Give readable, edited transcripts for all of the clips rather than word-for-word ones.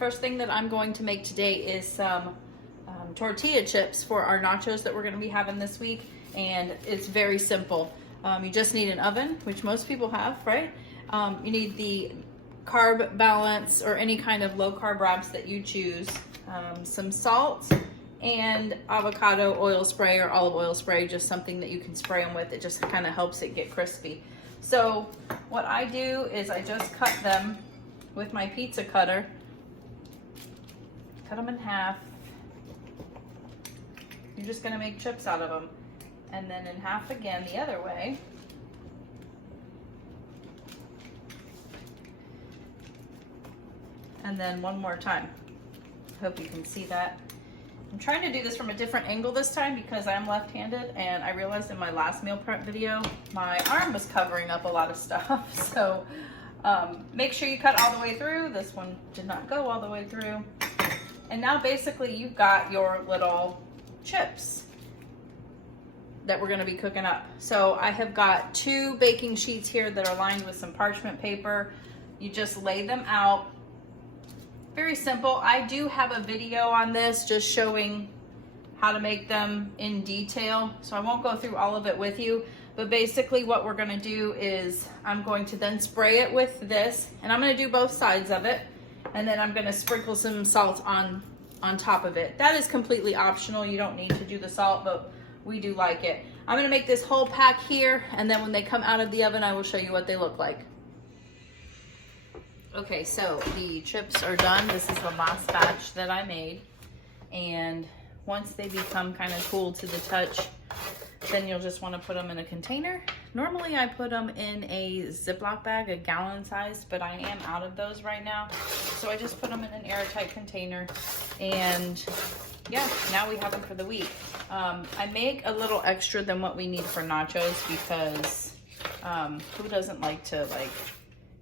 first thing that I'm going to make today is some tortilla chips for our nachos that we're going to be having this week, and it's very simple. You just need an oven, which most people have, right? You need the carb balance or any kind of low carb wraps that you choose, some salt, and avocado oil spray or olive oil spray, just something that you can spray them with. It just kind of helps it get crispy. So what I do is I just cut them with my pizza cutter, cut them in half. You're just gonna make chips out of them. And then in half again the other way. And then one more time. Hope you can see that. I'm trying to do this from a different angle this time because I'm left-handed, and I realized in my last meal prep video, my arm was covering up a lot of stuff. So make sure you cut all the way through. This one did not go all the way through. And now basically you've got your little chips that we're gonna be cooking up. So I have got 2 baking sheets here that are lined with some parchment paper. You just lay them out. Very simple. I do have a video on this just showing how to make them in detail, so I won't go through all of it with you, but basically what we're going to do is I'm going to then spray it with this, and I'm going to do both sides of it, and then I'm going to sprinkle some salt on top of it. That is completely optional. You don't need to do the salt, but we do like it. I'm going to make this whole pack here, and then when they come out of the oven I will show you what they look like. Okay, so the chips are done. This is the last batch that I made. And once they become kind of cool to the touch, then you'll just want to put them in a container. Normally I put them in a Ziploc bag, a gallon size, but I am out of those right now. So I just put them in an airtight container. And yeah, now we have them for the week. I make a little extra than what we need for nachos because who doesn't like to, like,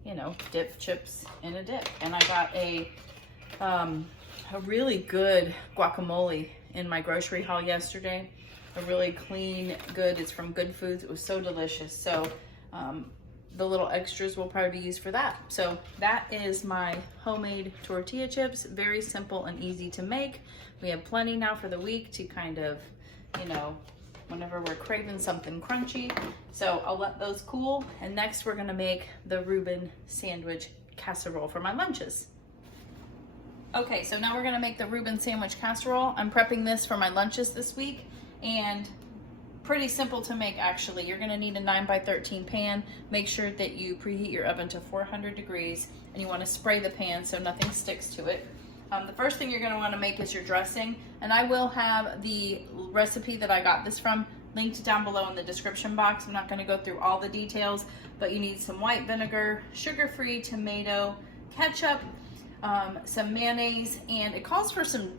you know, dip chips in a dip. And I got a really good guacamole in my grocery haul yesterday. A really clean, good, it's from Good Foods. It was so delicious. So the little extras will probably be used for that. So that is my homemade tortilla chips. Very simple and easy to make. We have plenty now for the week to kind of, you know, whenever we're craving something crunchy. So I'll let those cool. And next we're gonna make the Reuben sandwich casserole for my lunches. Okay, so now we're gonna make the Reuben sandwich casserole. I'm prepping this for my lunches this week, and pretty simple to make actually. You're gonna need a 9x13 pan. Make sure that you preheat your oven to 400 degrees, and you wanna spray the pan so nothing sticks to it. The first thing you're going to want to make is your dressing, and I will have the recipe that I got this from linked down below in the description box. I'm not going to go through all the details, but you need some white vinegar, sugar-free tomato, ketchup, some mayonnaise, and it calls for some,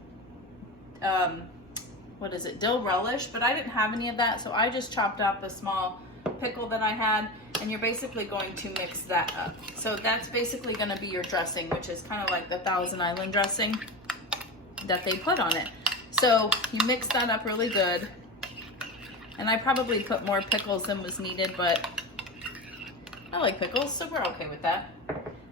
what is it, dill relish, but I didn't have any of that, so I just chopped up a small pickle that I had, and you're basically going to mix that up. So that's basically going to be your dressing, which is kind of like the Thousand Island dressing that they put on it. So you mix that up really good, and I probably put more pickles than was needed, but I like pickles, so we're okay with that.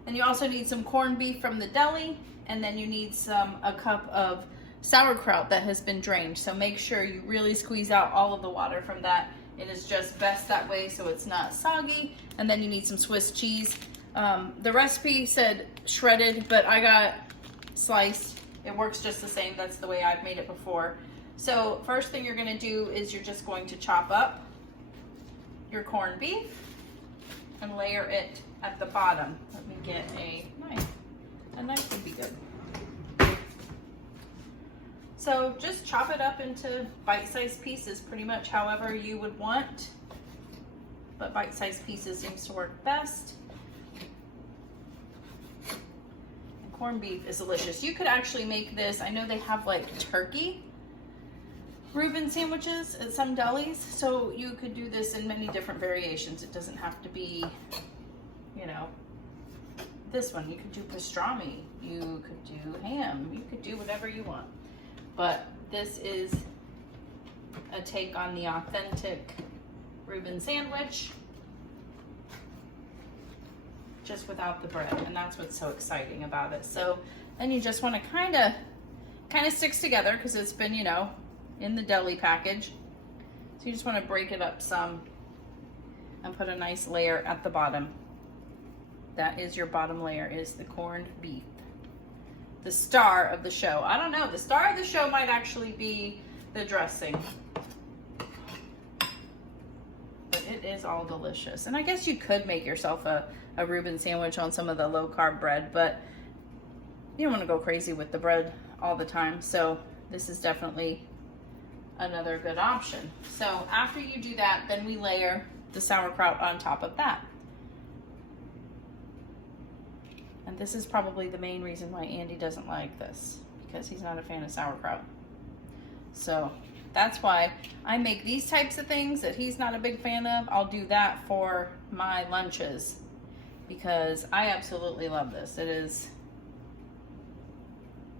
And you also need some corned beef from the deli, and then you need a cup of sauerkraut that has been drained. So make sure you really squeeze out all of the water from that. It is just best that way so it's not soggy. And then you need some Swiss cheese. The recipe said shredded, but I got sliced. It works just the same. That's the way I've made it before. So first thing you're gonna do is you're just going to chop up your corned beef and layer it at the bottom. Let me get a knife. A knife would be good. So just chop it up into bite-sized pieces, pretty much however you would want, but bite-sized pieces seems to work best. And corned beef is delicious. You could actually make this, I know they have like turkey Reuben sandwiches at some delis, so you could do this in many different variations. It doesn't have to be, you know, this one. You could do pastrami, you could do ham, you could do whatever you want. But this is a take on the authentic Reuben sandwich, just without the bread, and that's what's so exciting about it. So Then you just want to kind of sticks together because it's been, you know, in the deli package. So you just want to break it up some and put a nice layer at the bottom. That is your bottom layer, is the corned beef. The star of the show. I don't know, the star of the show might actually be the dressing. But it is all delicious. And I guess you could make yourself a Reuben sandwich on some of the low carb bread, but you don't want to go crazy with the bread all the time. So this is definitely another good option. So after you do that, then we layer the sauerkraut on top of that. And this is probably the main reason why Andy doesn't like this, because he's not a fan of sauerkraut. So that's why I make these types of things that he's not a big fan of. I'll do that for my lunches because I absolutely love this. It is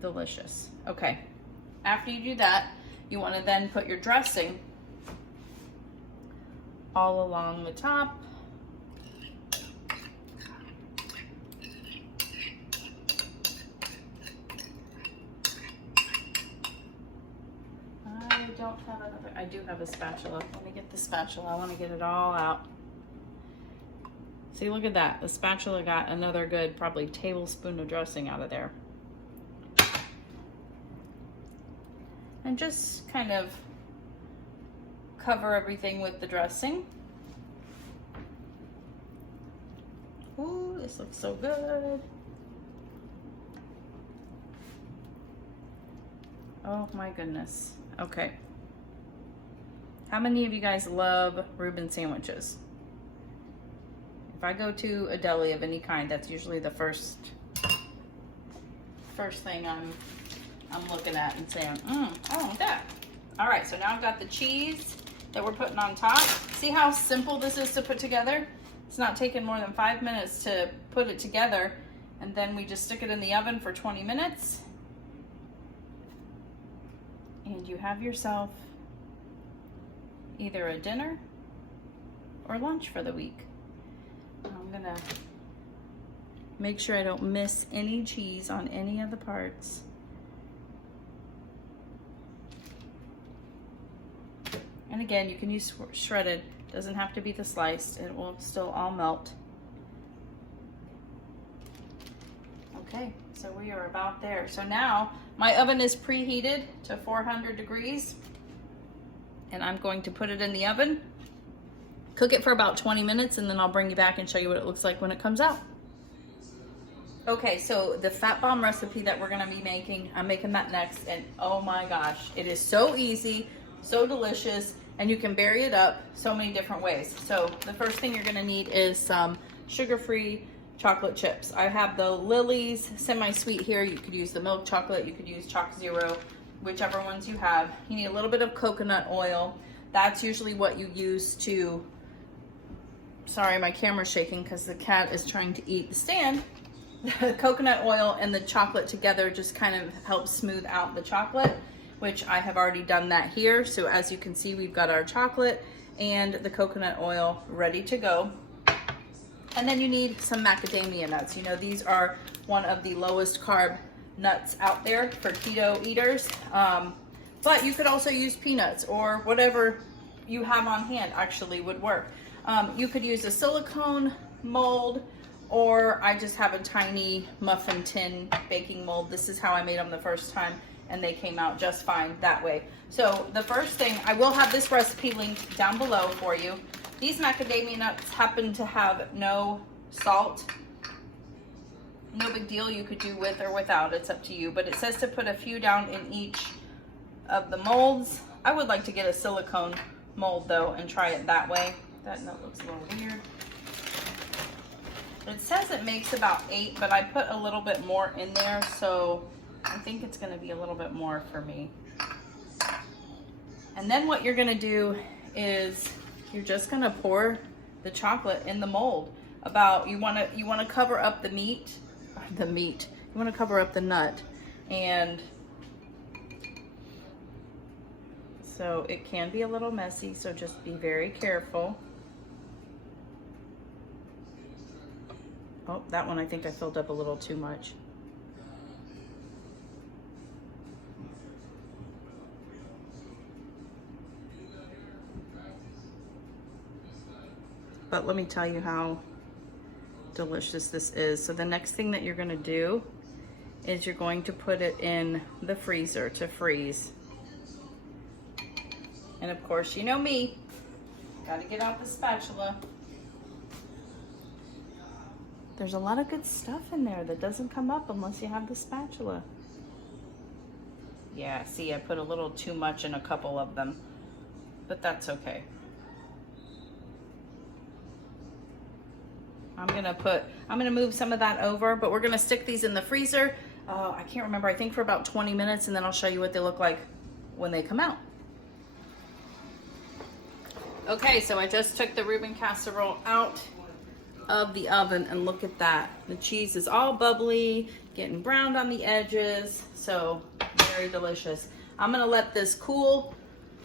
delicious. Okay, after you do that, you want to then put your dressing all along the top. I don't have another, I do have a spatula. Let me get the spatula. I want to get it all out. See, look at that. The spatula got another good, probably tablespoon of dressing out of there. And just kind of cover everything with the dressing. Ooh, this looks so good. Oh my goodness. Okay. How many of you guys love Reuben sandwiches? If I go to a deli of any kind, that's usually the first thing I'm looking at and saying, I want that. All right, so now I've got the cheese that we're putting on top. See how simple this is to put together? It's not taking more than 5 minutes to put it together, and then we just stick it in the oven for 20 minutes. And you have yourself either a dinner or lunch for the week. I'm gonna make sure I don't miss any cheese on any of the parts. And again, you can use shredded. Doesn't have to be the sliced. It will still all melt. Okay, so we are about there. So now my oven is preheated to 400 degrees. And I'm going to put it in the oven. Cook it for about 20 minutes and then I'll bring you back and show you what it looks like when it comes out. Okay, so the fat bomb recipe that we're gonna be making, I'm making that next, and oh my gosh, it is so easy, so delicious, and you can vary it up so many different ways. So the first thing you're gonna need is some sugar-free chocolate chips. I have the Lily's semi-sweet here. You could use the milk chocolate, you could use Choc Zero, whichever ones you have. You need a little bit of coconut oil. That's usually what you use to, sorry, my camera's shaking because the cat is trying to eat the stand. The coconut oil and the chocolate together just kind of helps smooth out the chocolate, which I have already done that here. So as you can see, we've got our chocolate and the coconut oil ready to go. And then you need some macadamia nuts. You know, these are one of the lowest carb nuts out there for keto eaters. But you could also use peanuts or whatever you have on hand actually would work. You could use a silicone mold, or I just have a tiny muffin tin baking mold. This is how I made them the first time and they came out just fine that way. So the first thing, I will have this recipe linked down below for you. These macadamia nuts happen to have no salt. No big deal, you could do with or without, it's up to you. But it says to put a few down in each of the molds. I would like to get a silicone mold though and try it that way. That note looks a little weird. It says it makes about 8, but I put a little bit more in there, so I think it's gonna be a little bit more for me. And then what you're gonna do is you're just gonna pour the chocolate in the mold. You wanna cover up the meat. You wanna cover up the nut, and so it can be a little messy, so just be very careful. Oh, that one I think I filled up a little too much. but let me tell you how delicious this is. So the next thing that you're gonna do is you're going to put it in the freezer to freeze. And of course, you know me, gotta get out the spatula. There's a lot of good stuff in there that doesn't come up unless you have the spatula. Yeah, see, I put a little too much in a couple of them, but that's okay. I'm gonna move some of that over, but we're gonna stick these in the freezer. I can't remember, I think for about 20 minutes, and then I'll show you what they look like when they come out. Okay, so I just took the Reuben casserole out of the oven, and look at that. The cheese is all bubbly, getting browned on the edges, so very delicious. I'm gonna let this cool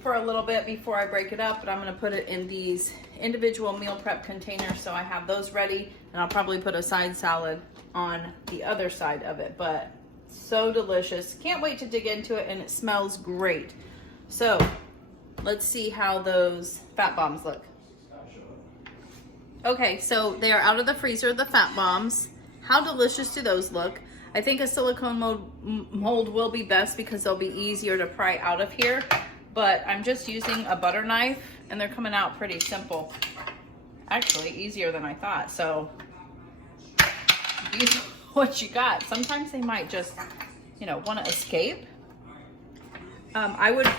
for a little bit before I break it up, but I'm gonna put it in these individual meal prep containers so I have those ready, and I'll probably put a side salad on the other side of it, but so delicious. Can't wait to dig into it, and it smells great. So let's see how those fat bombs look. Okay, so they are out of the freezer, the fat bombs. How delicious do those look? I think a silicone mold will be best because they'll be easier to pry out of here, but I'm just using a butter knife and they're coming out pretty simple. Actually, easier than I thought, so use what you got. Sometimes they might just, you know, want to escape. I would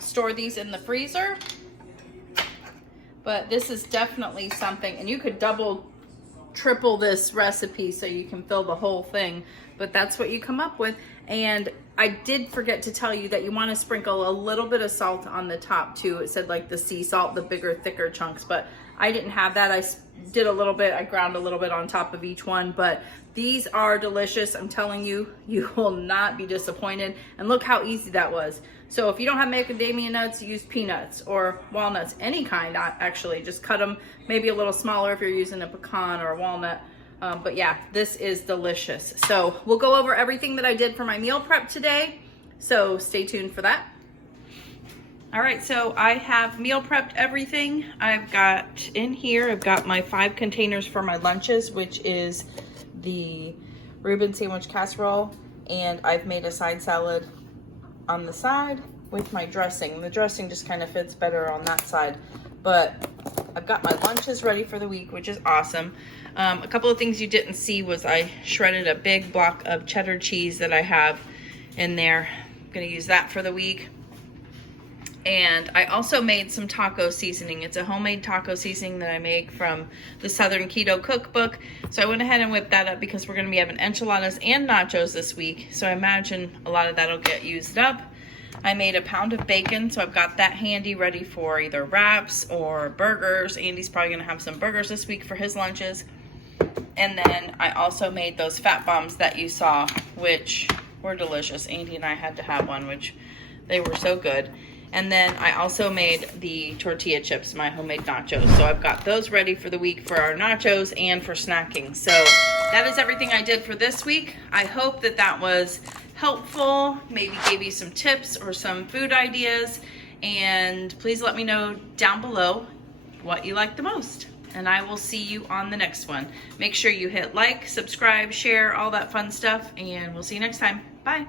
store these in the freezer, but this is definitely something, and you could double, triple this recipe so you can fill the whole thing, but that's what you come up with. And I did forget to tell you that you want to sprinkle a little bit of salt on the top too. It said like the sea salt, the bigger, thicker chunks, but I didn't have that. I did a little bit, I ground a little bit on top of each one, but these are delicious. I'm telling you, you will not be disappointed. And look how easy that was. So if you don't have macadamia nuts, use peanuts or walnuts, any kind actually. Just cut them maybe a little smaller if you're using a pecan or a walnut. But yeah, this is delicious. So we'll go over everything that I did for my meal prep today. So stay tuned for that. All right, so I have meal prepped everything. I've got in here, I've got my 5 containers for my lunches, which is the Reuben sandwich casserole, and I've made a side salad on the side with my dressing. The dressing just kind of fits better on that side, but I've got my lunches ready for the week, which is awesome. A couple of things you didn't see was I shredded a big block of cheddar cheese that I have in there. I'm gonna use that for the week. And I also made some taco seasoning. It's a homemade taco seasoning that I make from the Southern Keto Cookbook. So I went ahead and whipped that up because we're gonna be having enchiladas and nachos this week. So I imagine a lot of that'll get used up. I made a pound of bacon, so I've got that handy ready for either wraps or burgers. Andy's probably gonna have some burgers this week for his lunches. And then I also made those fat bombs that you saw, which were delicious. Andy and I had to have one, which they were so good. And then I also made the tortilla chips, my homemade nachos. So I've got those ready for the week for our nachos and for snacking. So that is everything I did for this week. I hope that that was helpful, maybe gave you some tips or some food ideas. And please let me know down below what you like the most. And I will see you on the next one. Make sure you hit like, subscribe, share, all that fun stuff, and we'll see you next time. Bye.